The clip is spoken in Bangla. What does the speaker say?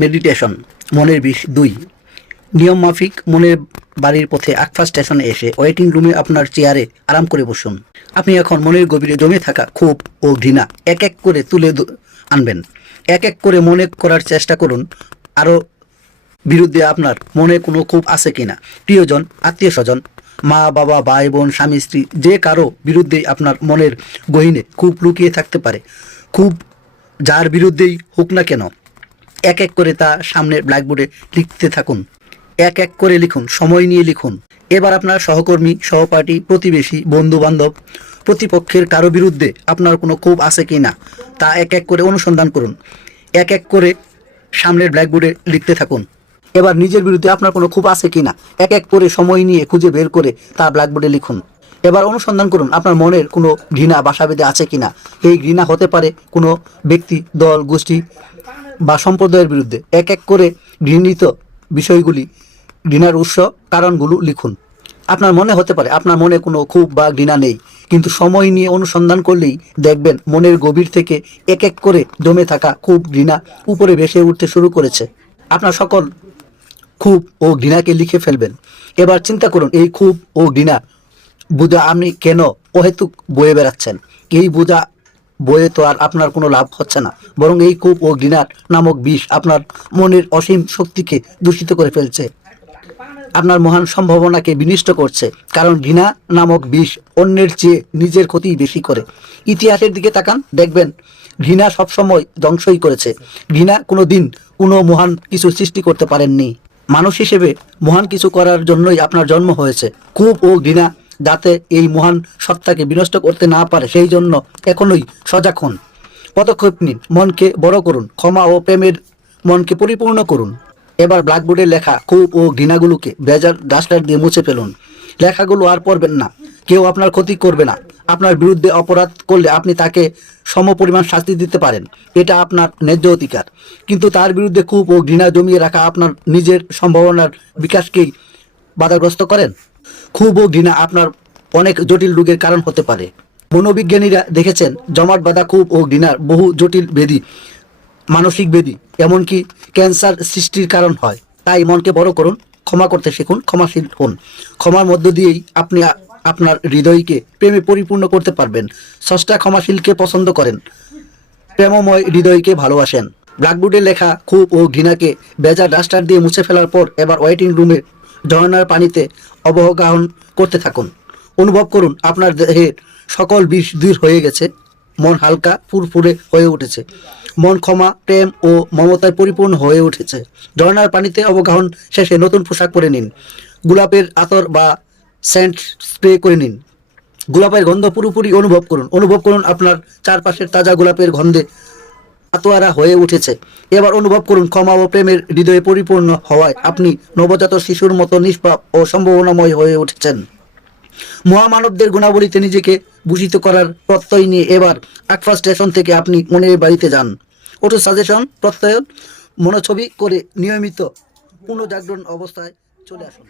মেডিটেশন মনের বিষ ২। নিয়ম মাফিক মনের বাড়ির পথে আকফা স্টেশনে এসে ওয়েটিং রুমে আপনার চেয়ারে আরাম করে বসুন। আপনি এখন মনের গভীরে জমে থাকা ক্ষোভ ও ঘৃণা এক এক করে তুলে আনবেন। এক এক করে মনে করার চেষ্টা করুন আরও বিরুদ্ধে আপনার মনে কোনো ক্ষোভ আছে কিনা। প্রিয়জন, আত্মীয় স্বজন, মা বাবা, ভাই বোন, স্বামী স্ত্রী, যে কারো বিরুদ্ধেই আপনার মনের গহীনে ক্ষোভ লুকিয়ে থাকতে পারে। ক্ষোভ যার বিরুদ্ধেই হোক না কেন, এক এক করে তা সামনে ব্ল্যাকবোর্ডে লিখতে থাকুন। এক এক করে লিখুন, সময় নিয়ে লিখুন। এবার আপনার সহকর্মী, সহপাঠী, প্রতিবেশী, বন্ধু বান্ধব, প্রতিপক্ষের কারো বিরুদ্ধে আপনার কোনো ক্ষোভ আছে কি না তা এক এক করে অনুসন্ধান করুন। এক এক করে সামনের ব্ল্যাকবোর্ডে লিখতে থাকুন। এবার নিজের বিরুদ্ধে আপনার কোনো ক্ষোভ আছে কি না এক এক করে সময় নিয়ে খুঁজে বের করে তা ব্ল্যাকবোর্ডে লিখুন। এবার অনুসন্ধান করুন আপনার মনের কোনো ঘৃণা বাসা বেঁধে আছে কিনা। এই ঘৃণা হতে পারে কোনো ব্যক্তি, দল, গোষ্ঠী বা সম্প্রদায়ের বিরুদ্ধে। এক এক করে ঘৃণিত বিষয়গুলি, ঘৃণার উৎস, কারণগুলো লিখুন। আপনার মনে হতে পারে আপনার মনে কোনো ক্ষোভ বা ঘৃণা নেই, কিন্তু সময় নিয়ে অনুসন্ধান করলেই দেখবেন মনের গভীর থেকে এক এক করে জমে থাকা ক্ষোভ, ঘৃণা উপরে ভেসে উঠতে শুরু করেছে। আপনার সকল ক্ষোভ ও ঘৃণাকে লিখে ফেলবেন। এবার চিন্তা করুন এই ক্ষোভ ও ঘৃণা বোঝা আপনি কেন অহেতুক বয়ে বেড়াচ্ছেন। এই বোঝা বয়ে তো আর আপনার কোনো লাভ হচ্ছে না, বরং এই ক্ষোভ ও ঘৃণার নামক বিষ আপনার মনের অসীম শক্তিকে দূষিত করে ফেলছে, আপনার মহান সম্ভাবনাকে বিনষ্ট করছে। কারণ ঘৃণা নামক বিষ অন্যের চেয়ে নিজের ক্ষতি বেশি করে। ইতিহাসের দিকে তাকান, দেখবেন ঘৃণা সবসময় ধ্বংসই করেছে। ঘৃণা কোনো দিন কোনো মহান কিছু সৃষ্টি করতে পারেননি। মানুষ হিসেবে মহান কিছু করার জন্যই আপনার জন্ম হয়েছে। ক্ষোভ ও ঘৃণা যাতে এই মহান সত্তাকে বিনষ্ট করতে না পারে, সেই জন্য এখনই সজাগ হন। পদক্ষেপ নিন, মনকে বড় করুন, ক্ষমা ও প্রেমের মনকে পরিপূর্ণ করুন। এবার ব্ল্যাকবোর্ডে লেখা ক্ষোভ ও ঘৃণাগুলোকে ভেজাল ডাস্টার দিয়ে মুছে ফেলুন। লেখাগুলো আর পড়বেন না। কেউ আপনার ক্ষতি করবে না। আপনার বিরুদ্ধে অপরাধ করলে আপনি তাকে সমপরিমাণ শাস্তি দিতে পারেন, এটা আপনার ন্যায্য অধিকার। কিন্তু তার বিরুদ্ধে ক্ষোভ ও ঘৃণা জমিয়ে রাখা আপনার নিজের সম্ভাবনার বিকাশকেই বাধাগ্রস্ত করেন। ক্ষোভ ও ঘৃণা আপনার অনেক জটিল রোগের কারণ হতে পারে। মনোবিজ্ঞানীরা দেখেছেন জমাট বাঁধা ক্ষোভ ও ঘৃণার বহু জটিল ব্যাধি, মানসিক ব্যাধি, এমনকি ক্যান্সার সৃষ্টির কারণ হয়। তাই মনকে বড় করুন, ক্ষমা করতে শিখুন, ক্ষমাশীল হন। ক্ষমার মধ্য দিয়েই আপনি আপনার হৃদয়কে প্রেমে পরিপূর্ণ করতে পারবেন। স্রষ্টা ক্ষমাশীলকে পছন্দ করেন, প্রেমময় হৃদয়কে ভালোবাসেন। ব্ল্যাকবোর্ডে লেখা ক্ষোভ ও ঘৃণাকে ভেজা ডাস্টার দিয়ে মুছে ফেলার পর এবার ওয়েটিং রুমে ঝর্ণার পানিতে অবগাহন করতে থাকুন। অনুভব করুন আপনার দেহের সকল বিষ দূর হয়ে গেছে। মন হালকা, ফুরফুরে হয়ে উঠেছে। মন ক্ষমা, প্রেম ও মমতায় পরিপূর্ণ হয়ে উঠেছে। ঝর্ণার পানিতে অবগাহন শেষে নতুন পোশাক পরে নিন। গোলাপের আতর বা সেন্ট স্প্রে করে নিন। গোলাপের গন্ধ পুরোপুরি অনুভব করুন। অনুভব করুন আপনার চারপাশের তাজা গোলাপের গন্ধে আতোয়ারা হয়ে উঠেছে। এবার অনুভব করুন ক্ষমা ও প্রেমের হৃদয়ে পরিপূর্ণ হওয়ায় আপনি নবজাত শিশুর মতো নিষ্পাপ ও সম্ভাবনাময় হয়ে উঠেছেন। মহামানবদের গুণাবলীতে নিজেকে ভূষিত করার প্রত্যয় নিয়ে এবার আকফা স্টেশন থেকে আপনি মনের বাড়িতে যান। অটো সাজেশন, প্রত্যয়ন, মনোছবি করে নিয়মিত পুনর্জাগরণ অবস্থায় চলে আসুন।